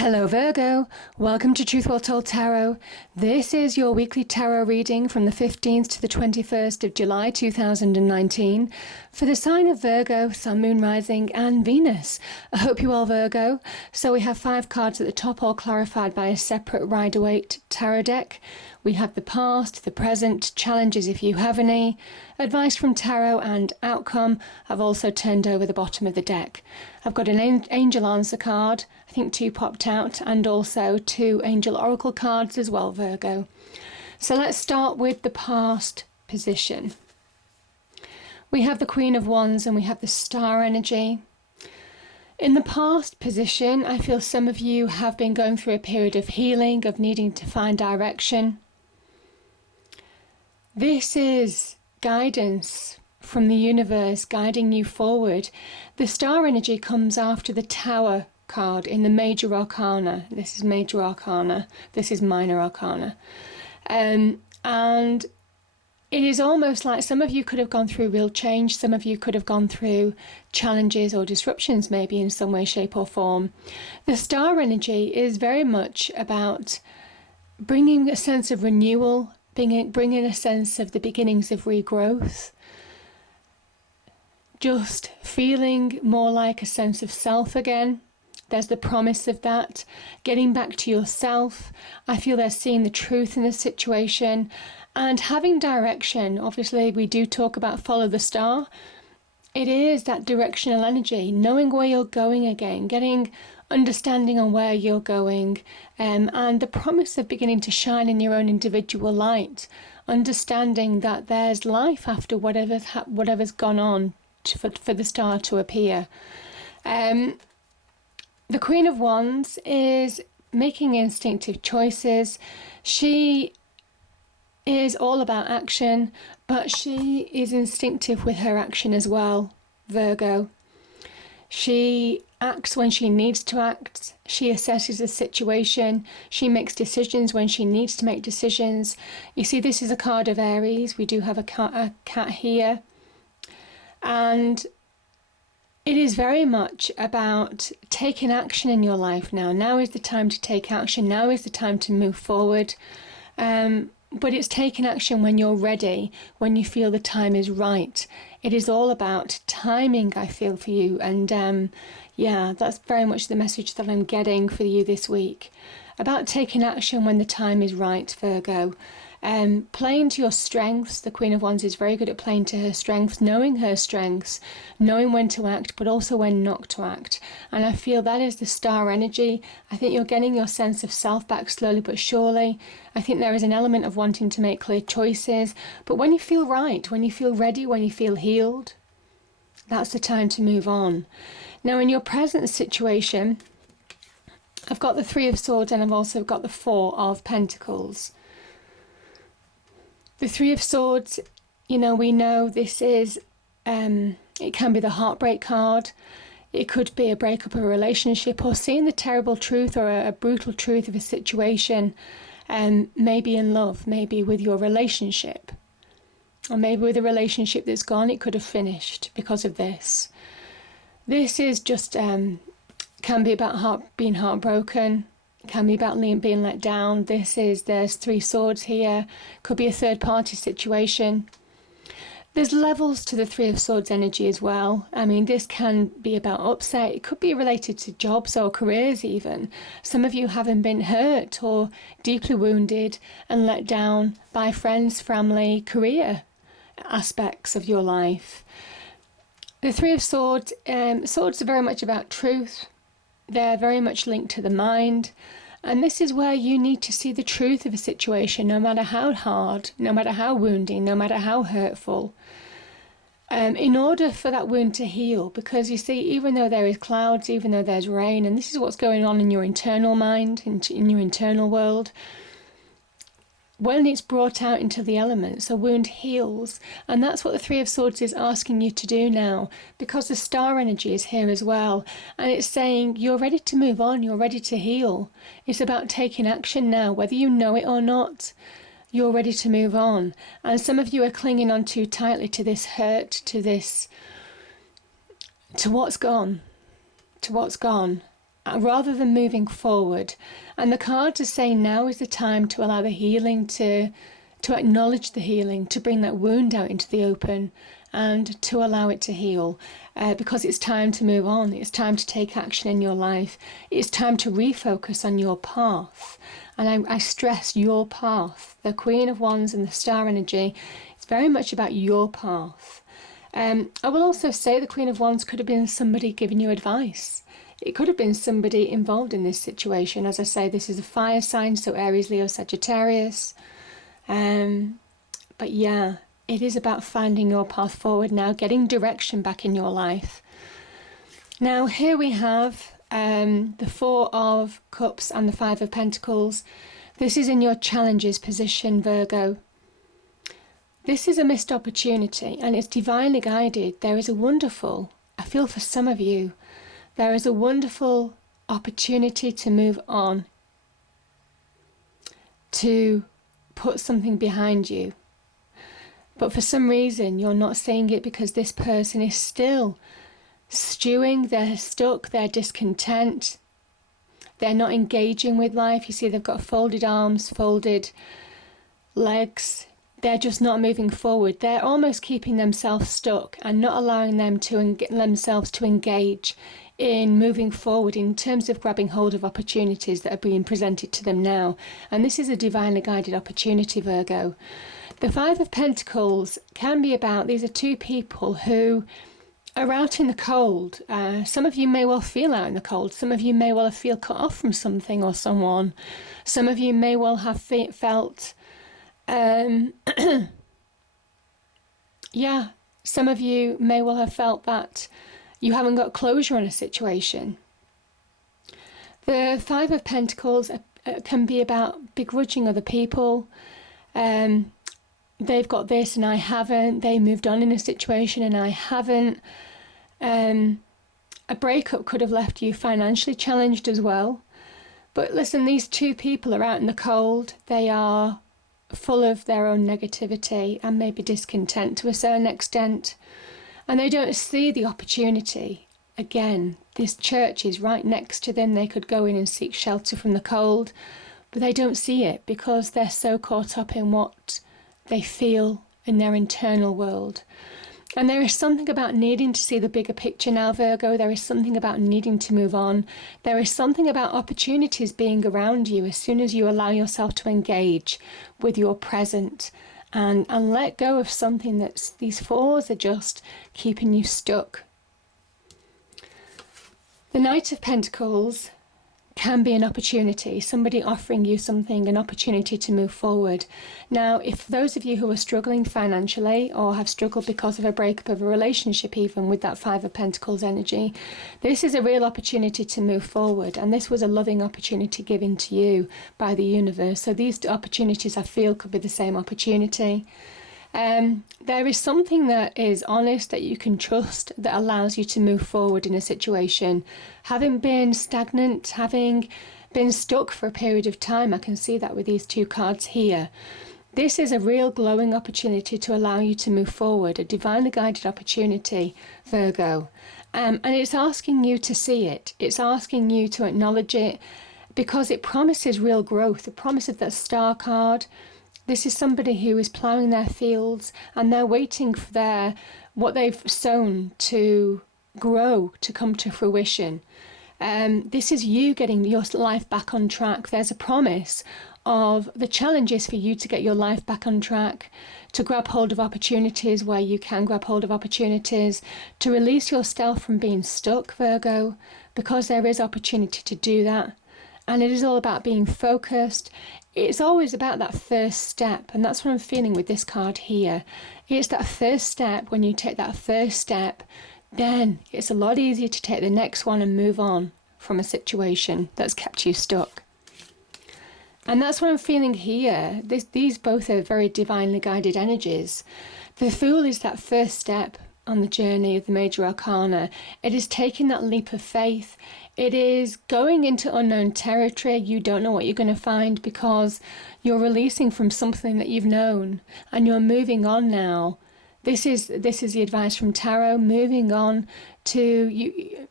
Hello Virgo, welcome to Truth Well Told Tarot. This is your weekly tarot reading from the 15th to the 21st of July 2019 for the sign of Virgo, Sun, Moon, Rising and Venus. I hope you are Virgo. So we have 5 cards at the top, all clarified by a separate Rider-Waite tarot deck. We have the past, the present, challenges if you have any, advice from tarot and outcome. I've also turned over the bottom of the deck. I've got an angel answer card, I think 2 popped out, and also 2 angel oracle cards as well, Virgo. So let's start with the past position. We have the Queen of Wands and we have the Star energy. In the past position, I feel some of you have been going through a period of healing, of needing to find direction. This is guidance from the universe guiding you forward. The Star energy comes after the Tower card in the Major Arcana. This is Major Arcana, this is Minor Arcana. And it is almost like some of you could have gone through real change, some of you could have gone through challenges or disruptions maybe in some way, shape or form. The Star energy is very much about bringing a sense of renewal, bringing a sense of the beginnings of regrowth, just feeling more like a sense of self again. There's the promise of that, getting back to yourself. I feel they're seeing the truth in the situation and having direction. Obviously, we do talk about follow the star. It is that directional energy, knowing where you're going again, getting understanding on where you're going, and the promise of beginning to shine in your own individual light, understanding that there's life after whatever's gone on for the star to appear. The Queen of Wands is making instinctive choices. She is all about action, but she is instinctive with her action as well, Virgo. She acts when she needs to act. She assesses the situation. She makes decisions when she needs to make decisions. You see, this is a card of Aries. We do have a cat here. And it is very much about taking action in your life now. Now is the time to take action. Now is the time to move forward. But it's taking action when you're ready, when you feel the time is right. It is all about timing, I feel, for you. And yeah, that's very much the message that I'm getting for you this week. About taking action when the time is right, Virgo. Playing to your strengths. The Queen of Wands is very good at playing to her strengths, knowing when to act, but also when not to act. And I feel that is the Star energy. I think you're getting your sense of self back slowly but surely. I think there is an element of wanting to make clear choices, but when you feel right, when you feel ready, when you feel healed, that's the time to move on. Now, in your present situation, I've got the 3 of Swords and I've also got the 4 of Pentacles. The 3 of Swords, you know, we know this is, it can be the heartbreak card. It could be a breakup of a relationship or seeing the terrible truth or a brutal truth of a situation, maybe in love, maybe with your relationship, or maybe with a relationship that's gone. It could have finished because of this. This is just, can be about being heartbroken. Can be about being let down. There's 3 swords here. Could be a third party situation. There's levels to the 3 of Swords energy as well. I mean, this can be about upset. It could be related to jobs or careers even. Some of you haven't been hurt or deeply wounded and let down by friends, family, career aspects of your life. The 3 of Swords, swords are very much about truth. They're very much linked to the mind. And this is where you need to see the truth of a situation, no matter how hard, no matter how wounding, no matter how hurtful, in order for that wound to heal. Because you see, even though there is clouds, even though there's rain, and this is what's going on in your internal mind, in your internal world, when it's brought out into the elements, a wound heals. And that's what the 3 of Swords is asking you to do now, because the Star energy is here as well. And it's saying you're ready to move on, you're ready to heal. It's about taking action now, whether you know it or not. You're ready to move on. And some of you are clinging on too tightly to this hurt, to what's gone. rather than moving forward. And the cards are saying now is the time to allow the healing to acknowledge the healing, to bring that wound out into the open and to allow it to heal, because it's time to move on. It's time to take action in your life. It's time to refocus on your path. And I stress your path. The Queen of Wands and the Star energy, it's very much about your path. I will also say the Queen of Wands could have been somebody giving you advice. It could have been somebody involved in this situation. As I say, this is a fire sign, so Aries, Leo, Sagittarius. But yeah, it is about finding your path forward now, getting direction back in your life. Now here we have the Four of Cups and the Five of Pentacles. This is in your challenges position, Virgo. This is a missed opportunity and it's divinely guided. There is a wonderful, I feel for some of you, there is a wonderful opportunity to move on, to put something behind you. But for some reason, you're not saying it because this person is still stewing, they're stuck, they're discontent, they're not engaging with life. You see, they've got folded arms, folded legs. They're just not moving forward. They're almost keeping themselves stuck and not allowing themselves to engage in moving forward in terms of grabbing hold of opportunities that are being presented to them now. And this is a divinely guided opportunity, Virgo. The Five of Pentacles can be about, these are two people who are out in the cold. Some of you may well feel out in the cold. Some of you may well feel cut off from something or someone. Some of you may well have felt, yeah, some of you may well have felt that you haven't got closure on a situation. The Five of Pentacles can be about begrudging other people. They've got this and I haven't. They moved on in a situation and I haven't. A breakup could have left you financially challenged as well. But listen, these two people are out in the cold. They are full of their own negativity and maybe discontent to a certain extent. And they don't see the opportunity. Again, this church is right next to them. They could go in and seek shelter from the cold. But they don't see it because they're so caught up in what they feel in their internal world. And there is something about needing to see the bigger picture now, Virgo. There is something about needing to move on. There is something about opportunities being around you as soon as you allow yourself to engage with your present and let go of something that's, these fours are just keeping you stuck. The Knight of Pentacles can be an opportunity, somebody offering you something, an opportunity to move forward. Now, if those of you who are struggling financially or have struggled because of a breakup of a relationship, even with that Five of Pentacles energy, this is a real opportunity to move forward. And this was a loving opportunity given to you by the universe. So these opportunities, I feel, could be the same opportunity. There is something that is honest, that you can trust, that allows you to move forward in a situation. Having been stagnant, having been stuck for a period of time, I can see that with these two cards here. This is a real glowing opportunity to allow you to move forward, a divinely guided opportunity, Virgo. And it's asking you to see it. It's asking you to acknowledge it because it promises real growth. The promise of that Star card. This is somebody who is ploughing their fields and they're waiting for what they've sown to grow, to come to fruition. This is you getting your life back on track. There's a promise of the challenges for you to get your life back on track, to grab hold of opportunities where you can grab hold of opportunities, to release yourself from being stuck, Virgo, because there is opportunity to do that. And it is all about being focused. It's always about that first step. And that's what I'm feeling with this card here. It's that first step. When you take that first step, then it's a lot easier to take the next one and move on from a situation that's kept you stuck. And that's what I'm feeling here. These both are very divinely guided energies. The Fool is that first step on the journey of the major arcana. It is taking that leap of faith. It is going into unknown territory. You don't know what you're going to find because you're releasing from something that you've known and you're moving on now. This is the advice from Tarot, moving on to you.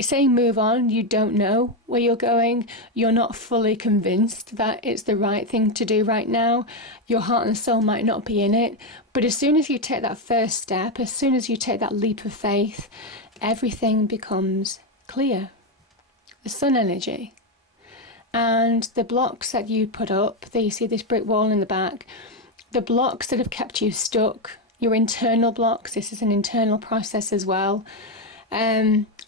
saying move on, you don't know where you're going. You're not fully convinced that it's the right thing to do right now. Your heart and soul might not be in it. But as soon as you take that first step, as soon as you take that leap of faith, everything becomes clear. The sun energy. And the blocks that you put up, you see this brick wall in the back, the blocks that have kept you stuck, your internal blocks, this is an internal process as well.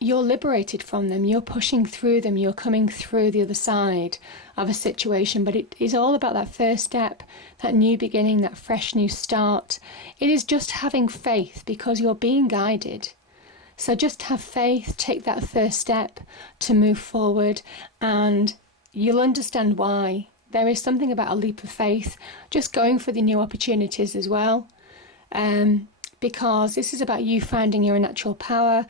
You're liberated from them, you're pushing through them, you're coming through the other side of a situation, but it is all about that first step, that new beginning, that fresh new start. It is just having faith because you're being guided. So just have faith, take that first step to move forward, and you'll understand why. There is something about a leap of faith, just going for the new opportunities as well. Because this is about you finding your natural power.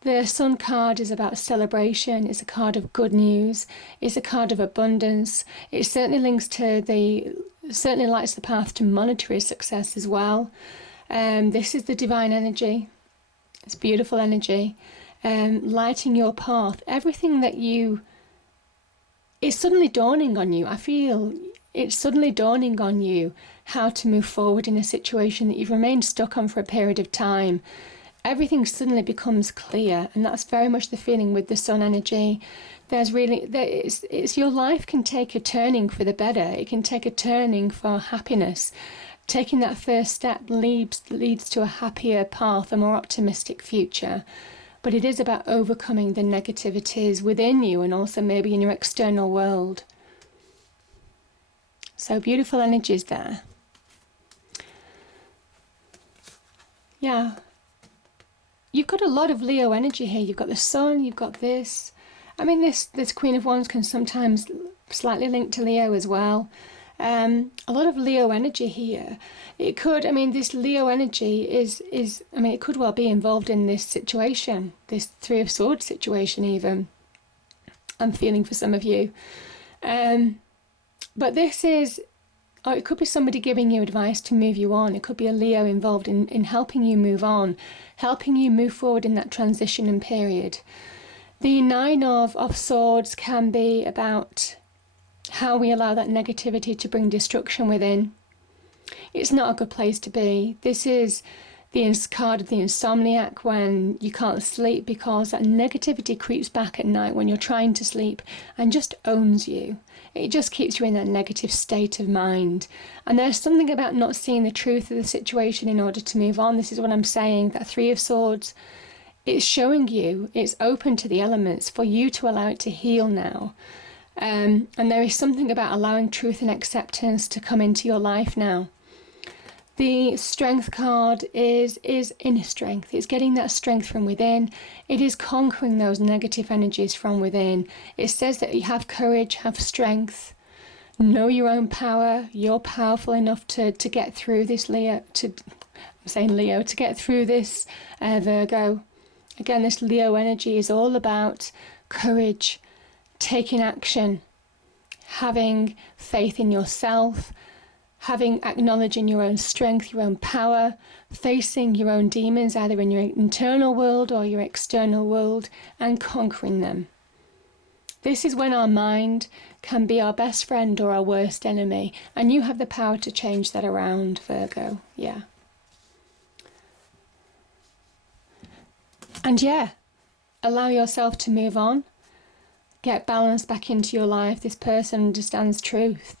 The Sun card is about celebration. It's a card of good news. It's a card of abundance. It certainly certainly lights the path to monetary success as well. This is the divine energy. It's beautiful energy. Lighting your path. Everything that it's suddenly dawning on you. I feel it's suddenly dawning on you how to move forward in a situation that you've remained stuck on for a period of time. Everything suddenly becomes clear, and that's very much the feeling with the sun energy. It's your life can take a turning for the better. It can take a turning for happiness. Taking that first step leads to a happier path, a more optimistic future. But it is about overcoming the negativities within you and also maybe in your external world. So beautiful energies there. Yeah. You've got a lot of Leo energy here. You've got the sun, you've got this. I mean, this Queen of Wands can sometimes slightly link to Leo as well. A lot of Leo energy here. It could, this Leo energy it could well be involved in this situation, this Three of Swords situation even. I'm feeling for some of you. But this is, or it could be somebody giving you advice to move you on. It could be a Leo involved in helping you move on, helping you move forward in that transition and period. The Nine of Swords can be about how we allow that negativity to bring destruction within. It's not a good place to be. This is the card of the insomniac, when you can't sleep because that negativity creeps back at night when you're trying to sleep and just owns you. It just keeps you in that negative state of mind. And there's something about not seeing the truth of the situation in order to move on. This is what I'm saying, that Three of Swords, it's showing you, it's open to the elements for you to allow it to heal now. And there is something about allowing truth and acceptance to come into your life now. The Strength card is inner strength. It's getting that strength from within. It is conquering those negative energies from within. It says that you have courage, have strength, know your own power. You're powerful enough to get through this, Leo. To get through this, Virgo. Again, this Leo energy is all about courage, taking action, having faith in yourself, acknowledging your own strength, your own power, facing your own demons, either in your internal world or your external world, and conquering them. This is when our mind can be our best friend or our worst enemy, and you have the power to change that around, Virgo. Yeah. And allow yourself to move on. Get balance back into your life. This person understands truth.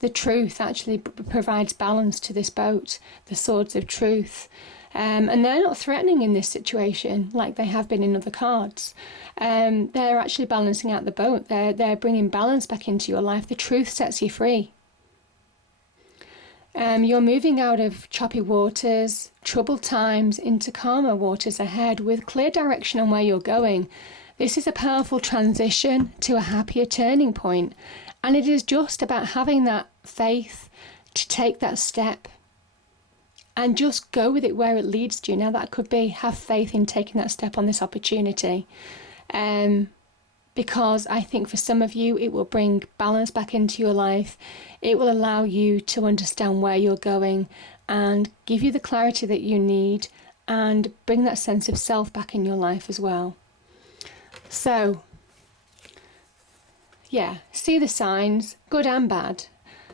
The truth actually provides balance to this boat, the Swords of Truth. And they're not threatening in this situation like they have been in other cards. They're actually balancing out the boat. They're bringing balance back into your life. The truth sets you free. You're moving out of choppy waters, troubled times, into calmer waters ahead with clear direction on where you're going. This is a powerful transition to a happier turning point. And it is just about having that faith to take that step and just go with it where it leads to you. Now that could be have faith in taking that step on this opportunity. Because I think for some of you, it will bring balance back into your life. It will allow you to understand where you're going and give you the clarity that you need and bring that sense of self back in your life as well. So, yeah, see the signs, good and bad.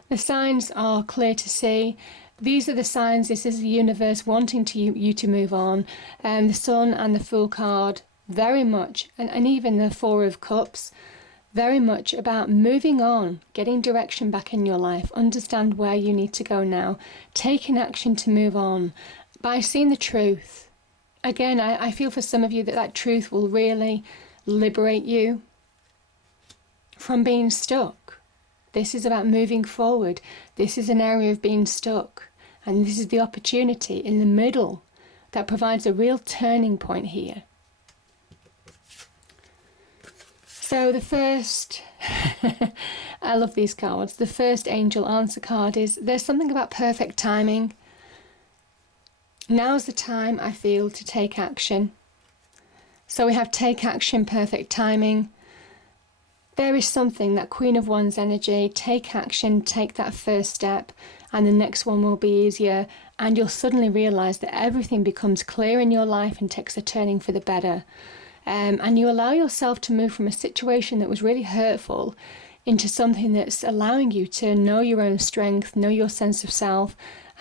The signs are clear to see. These are the signs. This is the universe wanting you to move on. The Sun and the Fool card, very much, and even the Four of Cups, very much about moving on, getting direction back in your life, understand where you need to go now, taking action to move on by seeing the truth. Again, I feel for some of you that truth will really liberate you from being stuck. This is about moving forward. This is an area of being stuck. And this is the opportunity in the middle that provides a real turning point here. So the first, I love these cards. The first angel answer card is, there's something about perfect timing. Now's the time, I feel, to take action. So we have take action, perfect timing. There is something, that Queen of Wands energy, take action, take that first step, and the next one will be easier, and you'll suddenly realise that everything becomes clear in your life and takes a turning for the better. And you allow yourself to move from a situation that was really hurtful into something that's allowing you to know your own strength, know your sense of self,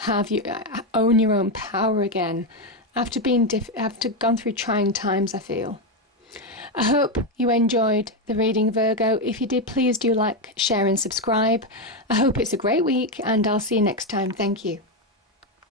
own your own power again, after gone through trying times, I feel. I hope you enjoyed the reading, Virgo. If you did, please do like, share and subscribe. I hope it's a great week, and I'll see you next time. Thank you.